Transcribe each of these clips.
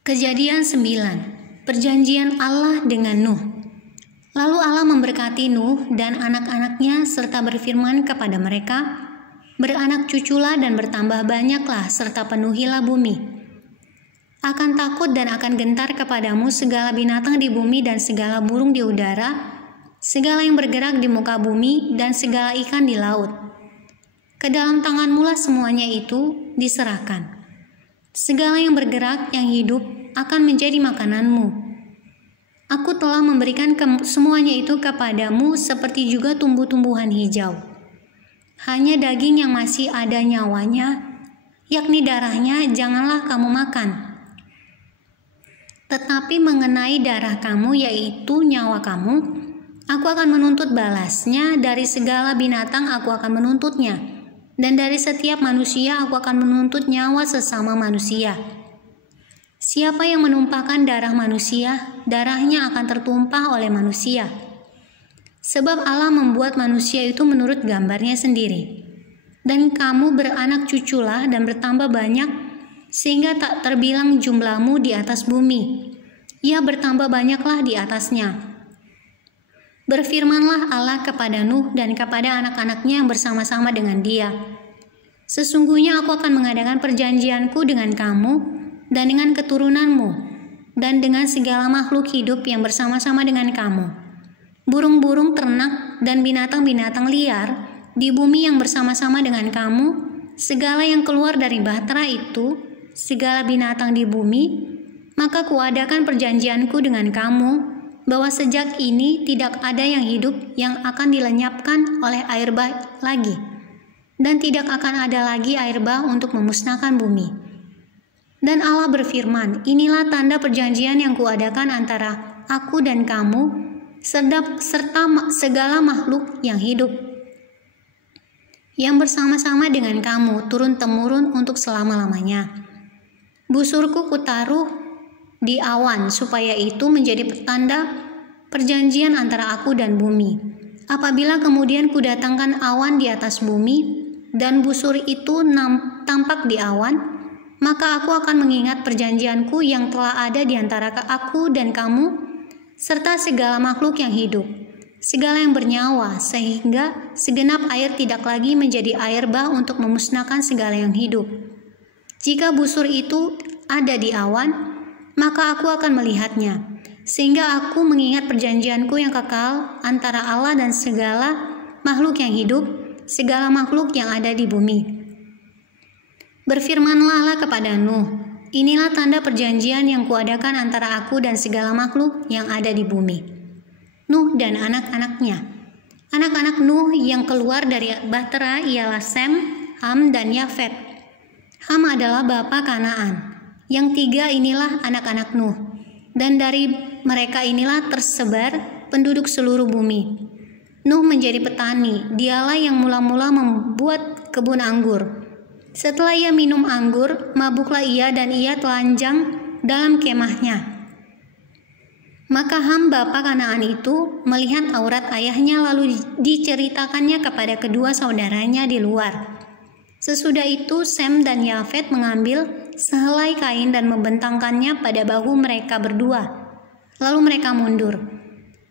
Kejadian 9. Perjanjian Allah dengan Nuh. Lalu Allah memberkati Nuh dan anak-anaknya serta berfirman kepada mereka, "Beranak cuculah dan bertambah banyaklah serta penuhilah bumi. Akan takut dan akan gentar kepadamu segala binatang di bumi dan segala burung di udara, segala yang bergerak di muka bumi dan segala ikan di laut. Ke dalam tanganmulah semuanya itu diserahkan. Segala yang bergerak, yang hidup, akan menjadi makananmu. Aku telah memberikan semuanya itu kepadamu seperti juga tumbuh-tumbuhan hijau. Hanya daging yang masih ada nyawanya, yakni darahnya, janganlah kamu makan. Tetapi mengenai darah kamu, yaitu nyawa kamu, aku akan menuntut balasnya. Dari segala binatang aku akan menuntutnya, dan dari setiap manusia aku akan menuntut nyawa sesama manusia. Siapa yang menumpahkan darah manusia, darahnya akan tertumpah oleh manusia. Sebab Allah membuat manusia itu menurut gambarnya sendiri. Dan kamu beranak cuculah dan bertambah banyak, sehingga tak terbilang jumlahmu di atas bumi. Ya, bertambah banyaklah di atasnya." Berfirmanlah Allah kepada Nuh dan kepada anak-anaknya yang bersama-sama dengan dia, "Sesungguhnya aku akan mengadakan perjanjianku dengan kamu dan dengan keturunanmu, dan dengan segala makhluk hidup yang bersama-sama dengan kamu, burung-burung ternak dan binatang-binatang liar di bumi yang bersama-sama dengan kamu, segala yang keluar dari bahtera itu, segala binatang di bumi. Maka kuadakan perjanjianku dengan kamu, bahwa sejak ini tidak ada yang hidup yang akan dilenyapkan oleh air bah lagi, dan tidak akan ada lagi air bah untuk memusnahkan bumi." Dan Allah berfirman, "Inilah tanda perjanjian yang kuadakan antara aku dan kamu, serta segala makhluk yang hidup, yang bersama-sama dengan kamu, turun-temurun untuk selama-lamanya. Busurku kutaruh di awan, supaya itu menjadi pertanda perjanjian antara aku dan bumi. Apabila kemudian kudatangkan awan di atas bumi, dan busur itu tampak di awan, maka aku akan mengingat perjanjianku yang telah ada di antara aku dan kamu, serta segala makhluk yang hidup, segala yang bernyawa, sehingga segenap air tidak lagi menjadi air bah untuk memusnahkan segala yang hidup. Jika busur itu ada di awan, maka aku akan melihatnya, sehingga aku mengingat perjanjianku yang kekal antara Allah dan segala makhluk yang hidup, segala makhluk yang ada di bumi." Berfirmanlah Allah kepada Nuh, "Inilah tanda perjanjian yang kuadakan antara aku dan segala makhluk yang ada di bumi." Nuh dan anak-anaknya. Anak-anak Nuh yang keluar dari bahtera ialah Sem, Ham, dan Yafet. Ham adalah bapa Kanaan. Yang tiga inilah anak-anak Nuh, dan dari mereka inilah tersebar penduduk seluruh bumi. Nuh menjadi petani, dialah yang mula-mula membuat kebun anggur. Setelah ia minum anggur, mabuklah ia dan ia telanjang dalam kemahnya. Maka Ham bapa Kanaan itu melihat aurat ayahnya, lalu diceritakannya kepada kedua saudaranya di luar. Sesudah itu Sem dan Yafet mengambil sehelai kain dan membentangkannya pada bahu mereka berdua. Lalu mereka mundur.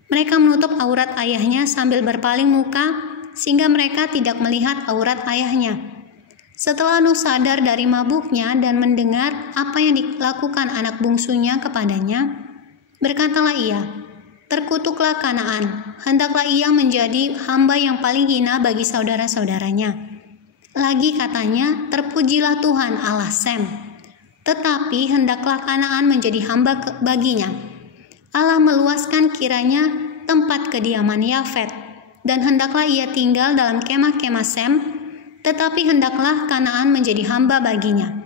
Mereka menutup aurat ayahnya sambil berpaling muka, sehingga mereka tidak melihat aurat ayahnya. Setelah Nuh sadar dari mabuknya dan mendengar apa yang dilakukan anak bungsunya kepadanya, berkatalah ia, "Terkutuklah Kanaan, hendaklah ia menjadi hamba yang paling hina bagi saudara-saudaranya." Lagi katanya, "Terpujilah Tuhan Allah Sem, tetapi hendaklah Kanaan menjadi hamba baginya." Allah meluaskan kiranya tempat kediaman Yafet, dan hendaklah ia tinggal dalam kemah-kemah Sem, tetapi hendaklah Kanaan menjadi hamba baginya.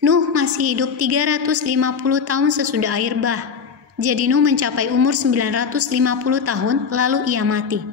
Nuh masih hidup 350 tahun sesudah air bah. Jadi Nuh mencapai umur 950 tahun, lalu ia mati.